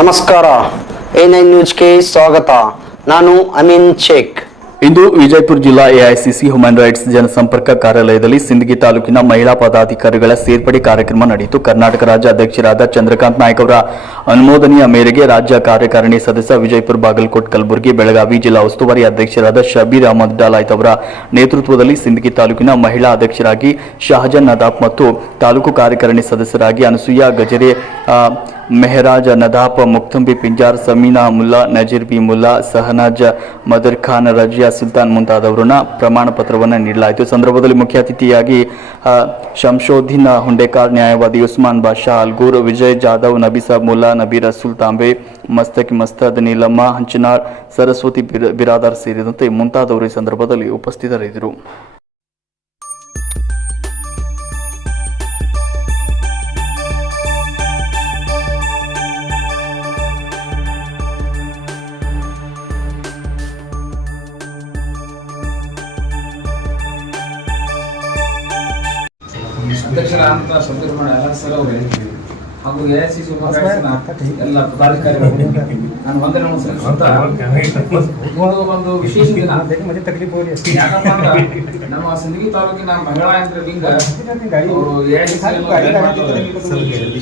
ನಮಸ್ಕಾರ. A nine ನ್ಯೂಸ್ಗೆ ಸ್ವಾಗತ. ನಾನು ಅಮೀನ್ ಶೇಖ್. ಇಂದು ವಿಜಯಪುರ ಜಿಲ್ಲಾ ಎಐಸಿಸಿ ಹ್ಯೂಮನ್ ರೈಟ್ಸ್ ಜನಸಂಪರ್ಕ ಕಾರ್ಯಾಲಯದಲ್ಲಿ ಸಿಂದಗಿ ತಾಲೂಕಿನ ಮಹಿಳಾ ಪದಾಧಿಕಾರಿಗಳ ಸೇರ್ಪಡೆ ಕಾರ್ಯಕ್ರಮ ನಡೆಯಿತು. ಕರ್ನಾಟಕ ರಾಜ್ಯ ಅಧ್ಯಕ್ಷರಾದ ಚಂದ್ರಕಾಂತ್ ನಾಯ್ಕ ಅವರ ಅನುಮೋದನೆಯ ಮೇರೆಗೆ ರಾಜ್ಯ ಕಾರ್ಯಕಾರಿಣಿ ಸದಸ್ಯ ವಿಜಯಪುರ ಬಾಗಲಕೋಟ್ ಕಲಬುರಗಿ ಬೆಳಗಾವಿ ಜಿಲ್ಲಾ ಉಸ್ತುವಾರಿ ಅಧ್ಯಕ್ಷರಾದ ಶಬೀರ್ ಅಹಮದ್ ಡಾಲಾಯ್ತ್ ಅವರ ನೇತೃತ್ವದಲ್ಲಿ ಸಿಂದಗಿ ತಾಲೂಕಿನ ಮಹಿಳಾ ಅಧ್ಯಕ್ಷರಾಗಿ ಶಹಜನ್ ನದಾಫ್ ಮತ್ತು ತಾಲೂಕು ಕಾರ್ಯಕಾರಿಣಿ ಸದಸ್ಯರಾಗಿ ಅನಸೂಯ ಗಜರೆ ಮೆಹರಾಜ್, ನದಾಪ, ಮುಕ್ತಂಬಿ, ಪಿಂಜಾರ್, ಸಮೀನಾ, ಮುಲ್ಲಾ, ನಜೀರ್ ಬಿ ಮುಲ್ಲಾ, ಸಹನಾಜ, ಮದರ್ ಖಾನ್, ರಜಿಯಾ ಸುಲ್ತಾನ್ ಮುಂತಾದವರನ್ನ ಪ್ರಮಾಣ ಪತ್ರವನ್ನು ನೀಡಲಾಯಿತು. ಸಂದರ್ಭದಲ್ಲಿ ಮುಖ್ಯ ಅತಿಥಿಯಾಗಿ ಶಂಶೋದ್ದೀನ್ ಹುಂಡೇಕಾರ್, ನ್ಯಾಯವಾದಿ ಉಸ್ಮಾನ್ ಬಾಷಾ ಅಲ್ಗೂರ್, ವಿಜಯ್ ಜಾಧವ್ ನಬಿಸಾಬ್ ಮುಲ್ಲಾ, ನಬೀರ್ ರಸೂಲ್ ತಾಂಬೆ, ಮಸ್ತಕ್ ಮಸ್ತದ್, ನೀಲಮ್ಮ, ಹಂಚನಾರ್, ಸರಸ್ವತಿ ಬಿರ- ಬಿರಾದಾರ್ ಸೇರಿದಂತೆ ಮುಂತಾದವರು ಈ ಸಂದರ್ಭದಲ್ಲಿ ಉಪಸ್ಥಿತರಿದ್ದರು. ಮಾಡಿ ಅಲ್ಲ ಸರ್ ಅವರು ಹಾಗೂ ಎ ಐ ಸಿ ಎಲ್ಲ ಪದಾಧಿಕಾರಿಗಳು ನಾನು ಒಂದೇ ಇದು ಒಂದು ವಿಶೇಷ ದಿನ ಯಾಕಪ್ಪ ಅಂದ್ರೆ ನಮ್ಮ ಸಿಂದಗಿ ತಾಲೂಕಿನ ಮಹಿಳಾ ಯಂತ್ರ ಲಿಂಗ ಅವರು A I C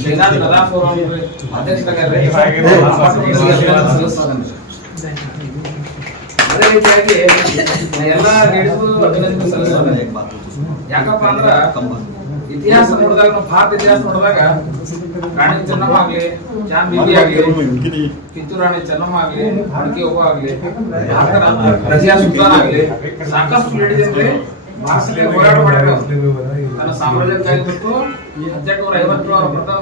Shainaz Nadaf ಅವರು ಸಲ್ಲಿಸೋದಂತೆ. ಅದೇ ರೀತಿಯಾಗಿ ಎಲ್ಲ ಲೇಡೀಸ್ಗೂ ಅಭಿನಂದನೆ ಸಲ್ಲಿಸೋದಂತೆ. ಯಾಕಪ್ಪ ಅಂದ್ರ ಇತಿಹಾಸ ನೋಡಿದಾಗ ಭಾರತ ಇತಿಹಾಸ ನೋಡಿದಾಗ ರಾಣಿ ಚೆನ್ನಮ್ಮ ಆಗ್ಲಿ ಜಾನ್ ಬಿಬಿ ಆಗ್ಲಿ ಕಿತ್ತೂರು ರಾಣಿ ಚೆನ್ನಮ್ಮ ಆಗ್ಲಿ ಅಡಿಕೆ ಹೂವು ಆಗ್ಲಿ ಭಾರತದ ರಜಿಯಾ ಸುಲ್ತಾನ್ ಆಗ್ಲಿ ಸಾಕಷ್ಟು ಲೇಡೀಸ್ ಅಂದ್ರೆ ಭಾರತದಲ್ಲಿ ಹೋರಾಟ ಮಾಡಿದ್ರು ತನ್ನ ಸಾಮ್ರಾಜ್ಯಕ್ಕಾಗಿ ಬಿಟ್ಟು ಹದಿನೆಂಟುನೂರ ಐವತ್ತು ಅವರ ಪ್ರಥಮ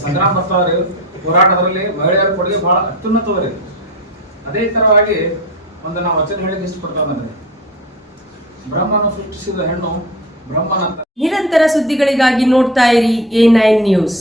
ಸಂಗ್ರಾಮ ಬರ್ತಾವ್ರಿ. ಹೋರಾಟದಲ್ಲಿ ಮಹಿಳೆಯರ ಕೊಡುಗೆ ಬಹಳ ಅತ್ಯುನ್ನತವರಿ ಅದೇ ತರವಾಗಿ ಒಂದು ನಾವು ವಚನ ಹೇಳಿಕ್ಕೆ ಇಷ್ಟಪಡ್ತಾವಂದ್ರೆ ಬ್ರಹ್ಮನು ಸೃಷ್ಟಿಸಿದ ಹೆಣ್ಣು ಬ್ರಹ್ಮನ ನಿರಂತರ ಸುದ್ದಿಗಳಿಗಾಗಿ ನೋಡ್ತಾ ಇರಿ ಎ ನೈನ್ ನ್ಯೂಸ್.